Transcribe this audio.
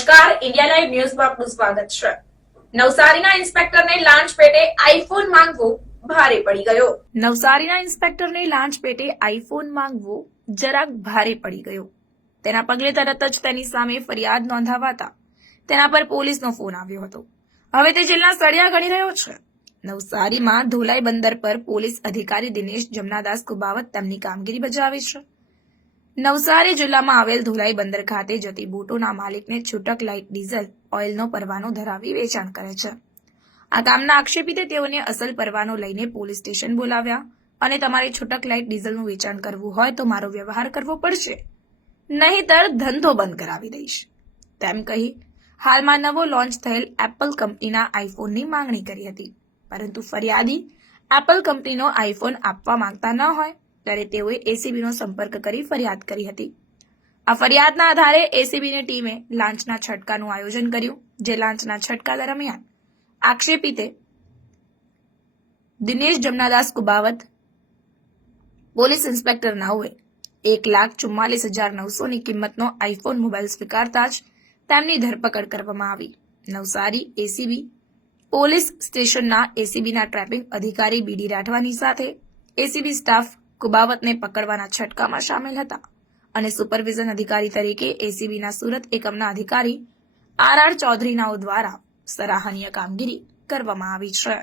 નમસ્કાર, India live ન્યૂઝમાં આપનું સ્વાગત છે. નવસારીના ઇન્સ્પેક્ટરને લાંચ પેટે આઈફોન માંગવો ભારે પડી ગયો. નવસારીના ઇન્સ્પેક્ટરને લાંચ પેટે આઈફોન માંગવો જરાક ભારે પડી ગયો. તેના પગલે તરત જ તેની સામે ફરિયાદ નોંધાવાતા તેના પર પોલીસનો ફોન આવ્યો હતો. હવે તે જેલના સળિયા ગણી રહ્યો છે. નવસારીમાં ધોલાઈ બંદર પર પોલીસ અધિકારી દિનેશ જમનાદાસ કુબાવત તેમની કામગીરી બજાવે છે. નવસારી જિલ્લામાં આવેલ ધોલાઈ બંદર ખાતે જતી બોટોના માલિકને છૂટક લાઇટ ડીઝલ, ઓઇલનો પરવાનો ધરાવી વેચાણ કરે છે. આ કામના આક્ષેપીતે તેઓને અસલ પરવાનો લઈને પોલીસ સ્ટેશન બોલાવ્યા અને તમારે છૂટક લાઇટ ડીઝલનું વેચાણ કરવું હોય તો મારો વ્યવહાર કરવો પડશે. નહીંતર ધંધો બંધ કરાવી દઈશ. તેમ કહી હાલમાં નવો લોન્ચ થયેલ એપલ કંપનીના આઈફોનની માંગણી કરી હતી. પરંતુ ફરિયાદી એપલ કંપનીનો આઈફોન આપવા માંગતા ન હોય. ત્યારે તેઓએ એસીબીનો સંપર્ક કરી ફરિયાદ કરી હતી. આ ફરિયાદના આધારે એસીબીની ટીમે લાંચના છટકાનું આયોજન કર્યું, જે લાંચના છટકા દરમિયાન આક્ષેપીતે દિનેશ જમનાદાસ કુબાવત, પોલીસ ઇન્સ્પેક્ટર નાઉએ એક લાખ ચુમ્માલીસ હજાર નવસોની કિંમતનો આઈફોન મોબાઈલ સ્વીકારતા જ તેમની ધરપકડ કરવામાં આવી. નવસારી એસીબી પોલીસ સ્ટેશનના એસીબીના ટ્રેપિંગ અધિકારી બીડી રાઠવાની સાથે એસીબી સ્ટાફ કુબાવતને પકડવાના છટકામાં સામેલ હતા અને સુપરવિઝન અધિકારી તરીકે એસીબીના સુરત એકમના અધિકારી આર આર ચૌધરીનાઓ દ્વારા સરાહનીય કામગીરી કરવામાં આવી છે.